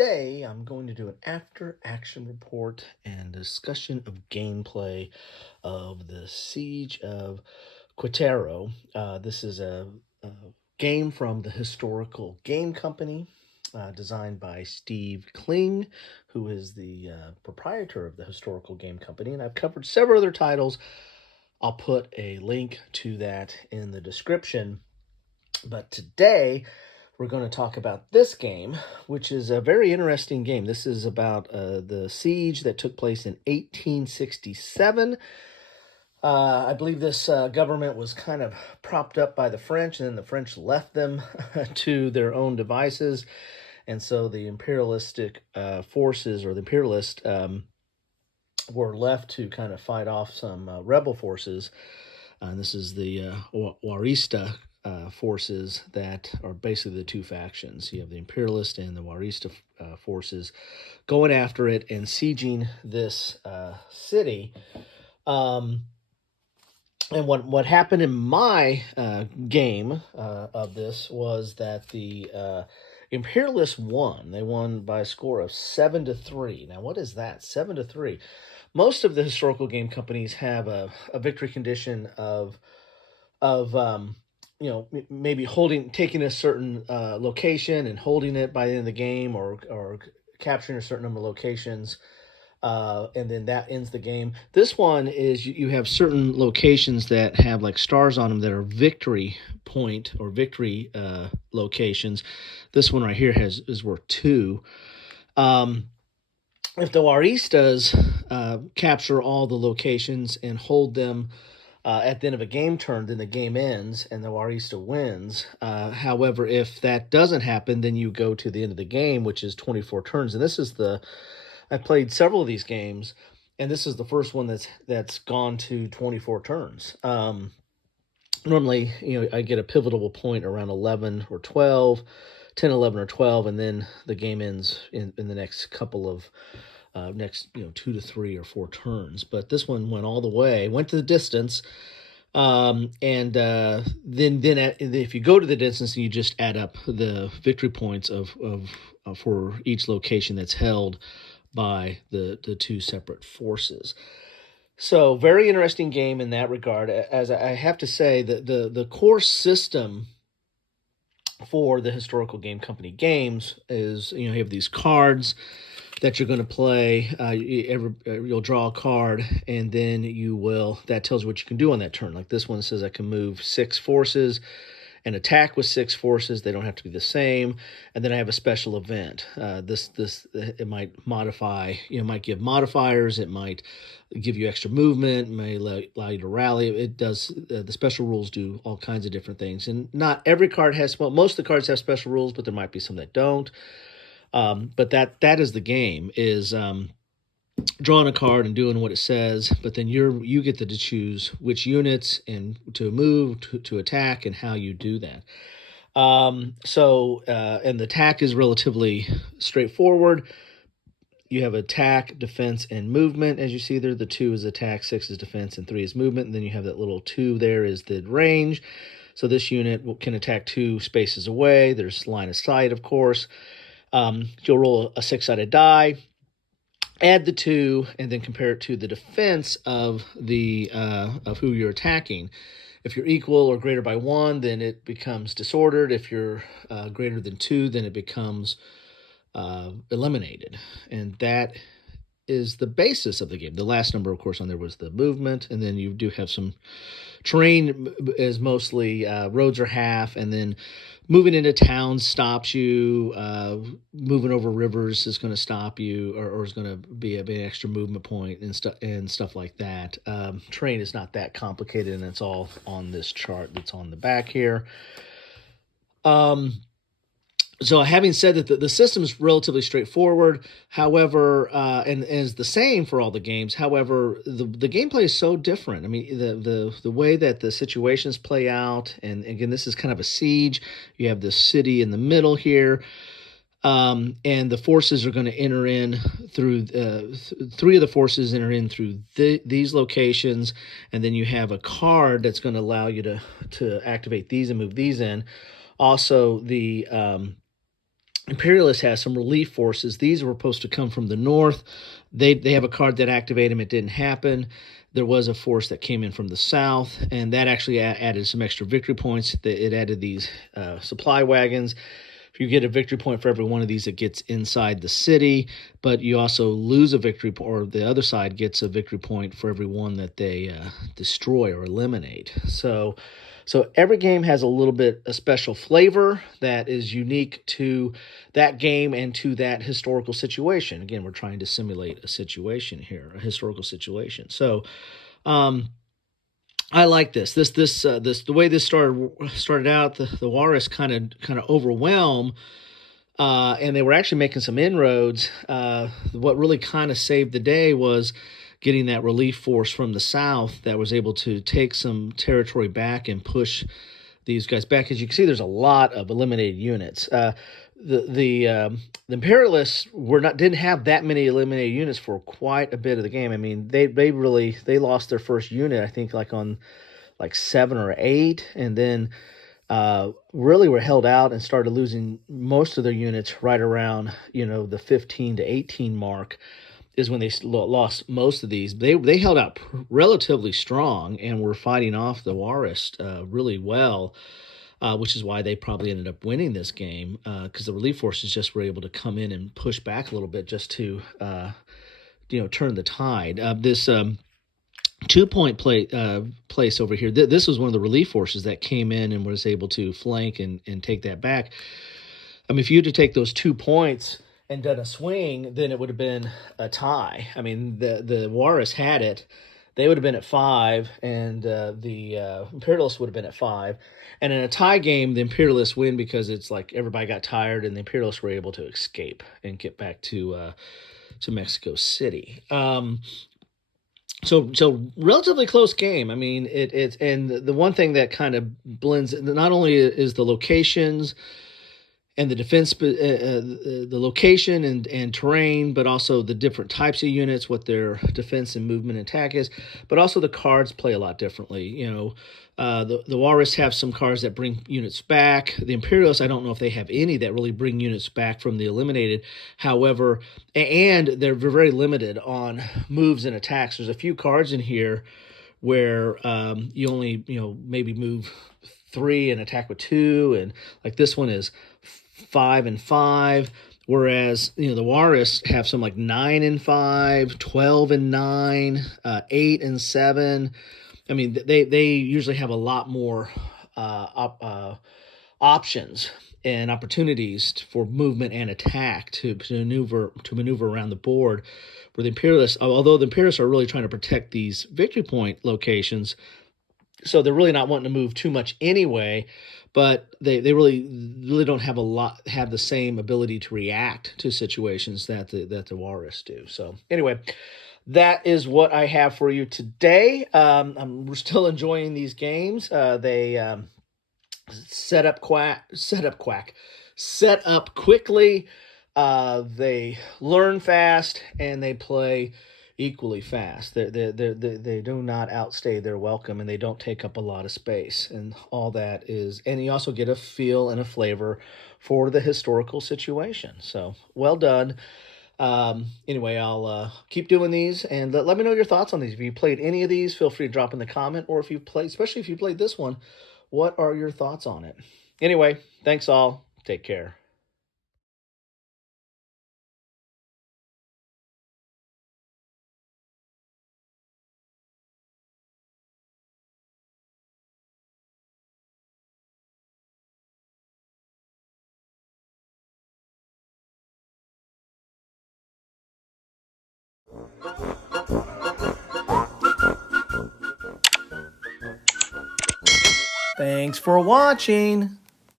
today I'm going to do an after-action report and discussion of gameplay of the Siege of Queretaro. This is a game from the Historical Game Company, designed by Steve Kling, who is the proprietor of the Historical Game Company, and I've covered several other titles. I'll put a link to that in the description. But today, we're going to talk about this game, which is a very interesting game. This is about the siege that took place in 1867. I believe this government was kind of propped up by the French, and then the French left them to their own devices. And so the imperialistic forces, or the imperialists, were left to kind of fight off some rebel forces. And this is the Warista forces that are basically the two factions. You have the imperialist and the Warista forces going after it and sieging this city. And what happened in my game of this was that the imperialists won. They won by a score of 7-3. Now, what is that? 7-3. Most of the historical game companies have a victory condition of maybe taking a certain location and holding it by the end of the game, or capturing a certain number of locations, and then that ends the game. This one is you have certain locations that have like stars on them that are victory point or victory locations. This one right here is worth 2. If the Waristas capture all the locations and hold them at the end of a game turn, then the game ends and the Warista wins. However, if that doesn't happen, then you go to the end of the game, which is 24 turns. And I played several of these games, and this is the first one that's gone to 24 turns. Normally, I get a pivotal point around 11 or 12, 10, 11, or 12, and then the game ends in the next couple of 2 to 3 or 4 turns. But this one went all the way, went to the distance, and then if you go to the distance, you just add up the victory points of for each location that's held by the two separate forces. So very interesting game in that regard. As I have to say, the core system for the Historical Game Company games is, you have these cards that you're going to play. You'll draw a card, and then that tells you what you can do on that turn. Like this one says I can move 6 forces and attack with 6 forces. They don't have to be the same. And then I have a special event. It might modify, might give modifiers. It might give you extra movement. It may allow you to rally. It does. The special rules do all kinds of different things. And not every card most of the cards have special rules, but there might be some that don't. But that is the game, is drawing a card and doing what it says, but then you get to choose which units and to move, to attack, and how you do that. And the attack is relatively straightforward. You have attack, defense, and movement. As you see there, the 2 is attack, 6 is defense, and 3 is movement. And then you have that little 2 there is the range. So this unit can attack 2 spaces away. There's line of sight, of course. You'll roll a 6-sided die, add the 2, and then compare it to the defense of who you're attacking. If you're equal or greater by 1, then it becomes disordered. If you're greater than 2, then it becomes eliminated. And that is the basis of the game. The last number, of course, on there was the movement, and then you do have some terrain. Is mostly roads are half, and then moving into towns stops you. Moving over rivers is going to stop you, or is going to be an extra movement point and stuff like that. Terrain is not that complicated, and it's all on this chart that's on the back here. So having said that, the system is relatively straightforward, however, and is the same for all the games. However, the gameplay is so different. I mean, the way that the situations play out, and again, this is kind of a siege. You have this city in the middle here, and the forces are going to enter in through 3 of the forces enter in through these locations, and then you have a card that's going to allow you to activate these and move these in. Also, Imperialist has some relief forces. These were supposed to come from the north. They have a card that activated them. It didn't happen. There was a force that came in from the south, and that actually added some extra victory points. It added these supply wagons. You get a victory point for every one of these that gets inside the city, but you also lose a victory point, or the other side gets a victory point for every one that they destroy or eliminate. So every game has a little bit a special flavor that is unique to that game and to that historical situation. Again, we're trying to simulate a situation here, a historical situation. So I like this. The way this started out. The Walrus kind of overwhelm, and they were actually making some inroads. What really kind of saved the day was getting that relief force from the south that was able to take some territory back and push these guys back. As you can see, there's a lot of eliminated units. The Imperialists didn't have that many eliminated units for quite a bit of the game. I mean, they lost their first unit, I think, on 7 or 8, and then really were held out and started losing most of their units right around the 15 to 18 mark is when they lost most of these. They held out relatively strong and were fighting off the Walrus really well. Which is why they probably ended up winning this game, because the relief forces just were able to come in and push back a little bit just to, turn the tide. This 2-point place over here, this was one of the relief forces that came in and was able to flank and take that back. I mean, if you had to take those 2 points and done a swing, then it would have been a tie. I mean, the Walrus had it. They would have been at 5, and the Imperialists would have been at 5. And in a tie game, the Imperialists win because it's like everybody got tired, and the Imperialists were able to escape and get back to Mexico City. So relatively close game. I mean, it's and the one thing that kind of blends not only is the locations and the defense, the location and terrain, but also the different types of units, what their defense and movement and attack is, but also the cards play a lot differently. The Walrus have some cards that bring units back. The Imperialists, I don't know if they have any that really bring units back from the eliminated. However, and they're very limited on moves and attacks. There's a few cards in here where you only maybe move 3 and attack with 2, and like this one is 5 and 5, whereas the Walrus have some like 9 and 5, 12 and 9, 8 and 7. I mean, they usually have a lot more options and opportunities for movement and attack to maneuver around the board. Where the Imperialists, although the Imperialists are really trying to protect these victory point locations, so they're really not wanting to move too much anyway. But they really don't have the same ability to react to situations that the Walrus do. So anyway, that is what I have for you today. We're still enjoying these games. They set up quickly. They learn fast, and they play equally fast. They do not outstay their welcome, and they don't take up a lot of space, and all that is. And you also get a feel and a flavor for the historical situation. So well done. Anyway, I'll keep doing these, and let me know your thoughts on these. If you played any of these, feel free to drop in the comment, or if you played, especially if you played this one, what are your thoughts on it? Anyway, thanks all. Take care. Thanks for watching.